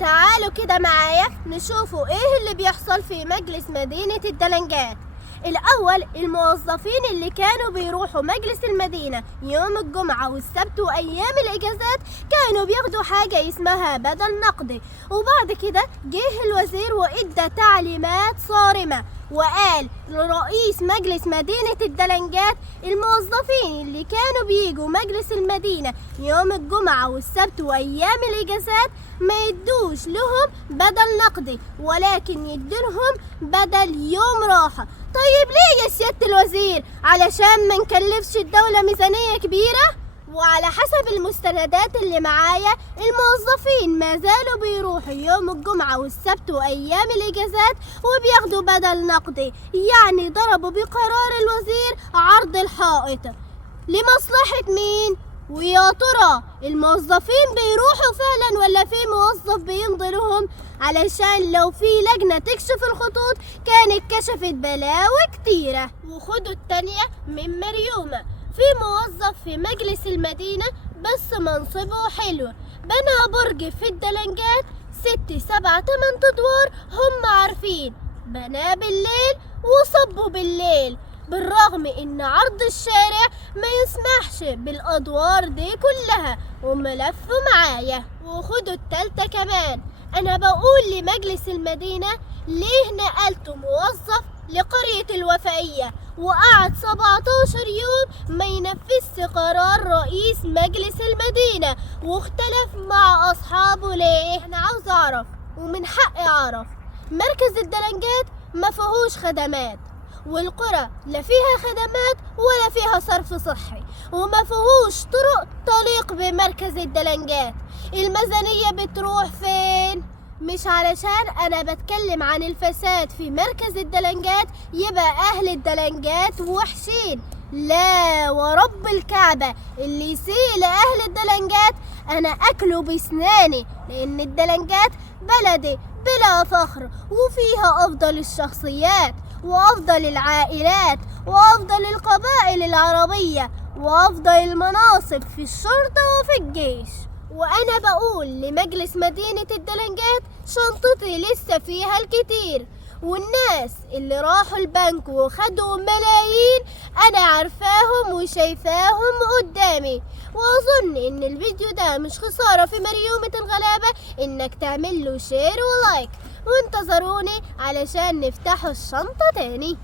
تعالوا كده معايا نشوفوا ايه اللي بيحصل في مجلس مدينة الدلنجات. الأول الموظفين اللي كانوا بيروحوا مجلس المدينة يوم الجمعة والسبت وأيام الإجازات كانوا بياخدوا حاجة اسمها بدل نقدي، وبعد كده جه الوزير وإدى تعليمات صارمة وقال لرئيس مجلس مدينة الدلنجات الموظفين اللي كانوا بيجوا مجلس المدينة يوم الجمعة والسبت وأيام الإجازات ما يدوش لهم بدل نقدي، ولكن يدولهم بدل يوم راحة. طيب ليه يا سيادة الوزير؟ علشان ما نكلفش الدولة ميزانية كبيرة؟ وعلى حسب المستندات اللي معايا الموظفين ما زالوا بيروحوا يوم الجمعة والسبت وأيام الإجازات وبياخدوا بدل نقدي، يعني ضربوا بقرار الوزير عرض الحائط. لمصلحة مين؟ ويا ترى الموظفين بيروحوا فعلا ولا في موظف بيمضي لهم؟ علشان لو في لجنة تكشف الخطوط كانت كشفت بلاوي كتيرة. وخدوا التانية من مريومة، في موظف في مجلس المدينة بس منصبه حلو، بنى برج في الدلنجات 6 7 8 أدوار، هم عارفين بناه بالليل وصبوا بالليل، بالرغم ان عرض الشارع ما يسمحش بالادوار دي كلها، وملفه معايا. وخدوا التالتة كمان، انا بقول لمجلس المدينة ليه نقلتوا موظف لقرية الوفائية وقعد 17 يوم ما ينفذش قرار رئيس مجلس المدينة واختلف مع اصحابه؟ ليه؟ انا عاوز اعرف ومن حقي اعرف. مركز الدلنجات ما فيهوش خدمات، والقرى لا فيها خدمات ولا فيها صرف صحي، وما فيهوش طرق تليق بمركز الدلنجات. الميزانية بتروح فين؟ مش علشان انا بتكلم عن الفساد في مركز الدلنجات يبقى اهل الدلنجات وحشين، لا ورب الكعبة اللي يسيء لأهل الدلنجات أنا أكله بسناني، لأن الدلنجات بلدي بلا فخر وفيها أفضل الشخصيات وأفضل العائلات وأفضل القبائل العربية وأفضل المناصب في الشرطة وفي الجيش. وأنا بقول لمجلس مدينة الدلنجات شنطتي لسه فيها الكتير، والناس اللي راحوا البنك وخدوا ملايين أنا عارفاهم وشايفاهم قدامي. وأظن إن الفيديو ده مش خسارة في مريومة الغلابة إنك تعمل له شير ولايك، وانتظروني علشان نفتحوا الشنطة تاني.